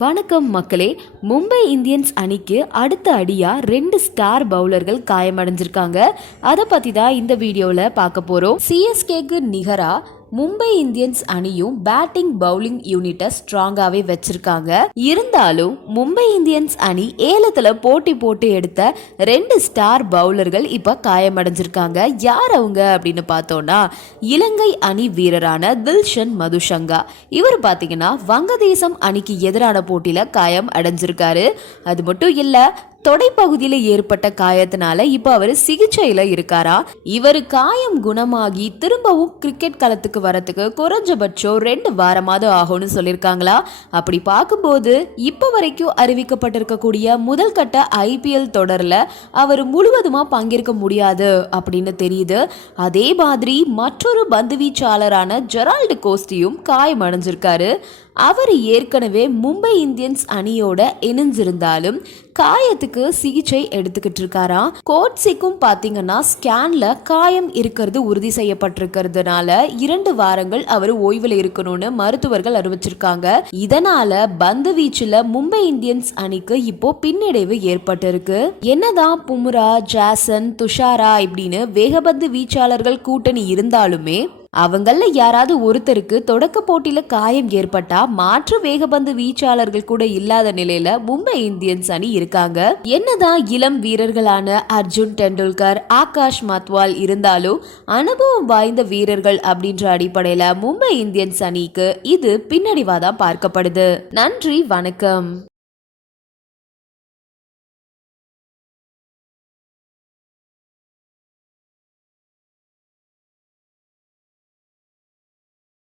வணக்கம் மக்களே மும்பை இந்தியன்ஸ் அணிக்கு அடுத்த அடியாக ரெண்டு ஸ்டார் பவுலர்கள் காயமடைஞ்சிருக்காங்க. அதை பற்றி தான் இந்த வீடியோவில் பார்க்க போகிறோம் சிஎஸ்கேக்கு நிகரா மும்பை இந்தியன்ஸ் அணியும் பேட்டிங் பவுலிங் யூனிட்டை ஸ்ட்ராங்காவே வச்சிருக்காங்க. இருந்தாலும் மும்பை இந்தியன்ஸ் அணி ஏலத்துல போட்டி போட்டு எடுத்த ரெண்டு ஸ்டார் பவுலர்கள் இப்ப காயமடைஞ்சிருக்காங்க. யார் அவங்க அப்படின்னு பார்த்தோம்னா இலங்கை அணி வீரரான தில்ஷன் மதுஷங்கா இவர் பாத்தீங்கன்னா வங்கதேசம் அணிக்கு எதிரான போட்டியில காயம் அடைஞ்சிருக்காரு. அது மட்டும் இல்ல தொடைப்பகுதியில ஏற்பட்ட காயத்தினால இப்ப அவர் சிகிச்சையில இருக்காரா? இவர் காயம் குணமாகி திரும்பவும் கிரிக்கெட் களத்துக்கு வரத்துக்கு குறைஞ்சபட்சம் ரெண்டு வாரமாவது ஆகும்னு சொல்லியிருக்காங்களா? அப்படி பார்க்கும்போது இப்ப வரைக்கும் அறிவிக்கப்பட்டிருக்கக்கூடிய முதல் கட்ட ஐபிஎல் தொடர்ல அவர் முழுவதுமா பங்கேற்க முடியாது அப்படின்னு தெரியுது. அதே மாதிரி மற்றொரு பந்துவீச்சாளரான ஜெரால்டு கோஸ்டியும் காயம் அடைஞ்சிருக்காரு அவர் ஏற்கனவே மும்பை இந்தியன்ஸ் அணியோட இணைஞ்சிருந்தாலும் காயத்துக்கு சிகிச்சை எடுத்துக்கிட்டு இருக்காராம் கோட்ஸிக்கும் பாத்தீங்கன்னா ஸ்கேன்ல காயம் இருக்கிறது உறுதி செய்யப்பட்டிருக்கிறதுனால இரண்டு வாரங்கள் அவர் ஓய்வில் இருக்கணும்னு மருத்துவர்கள் அறிவிச்சிருக்காங்க. இதனால பந்து வீச்சுல மும்பை இந்தியன்ஸ் அணிக்கு இப்போ பின்னடைவு ஏற்பட்டிருக்கு. என்னதான் பும்ரா ஜாசன் துஷாரா இப்படின்னு வேகபந்து வீச்சாளர்கள் கூட்டணி இருந்தாலுமே அவங்கள யாராவது ஒருத்தருக்கு தொடக்க போட்டியில காயம் ஏற்பட்டா மாற்று வேகபந்து வீச்சாளர்கள் கூட இல்லாத நிலையில மும்பை இந்தியன்ஸ் அணி இருக்காங்க. என்னதான் இளம் வீரர்களான அர்ஜுன் டெண்டுல்கர் ஆகாஷ் மத்வால் இருந்தாலும் அனுபவம் வாய்ந்த வீரர்கள் அப்படின்ற அடிப்படையில மும்பை இந்தியன்ஸ் அணிக்கு இது பின்னடைவாதான் பார்க்கப்படுது. நன்றி வணக்கம்.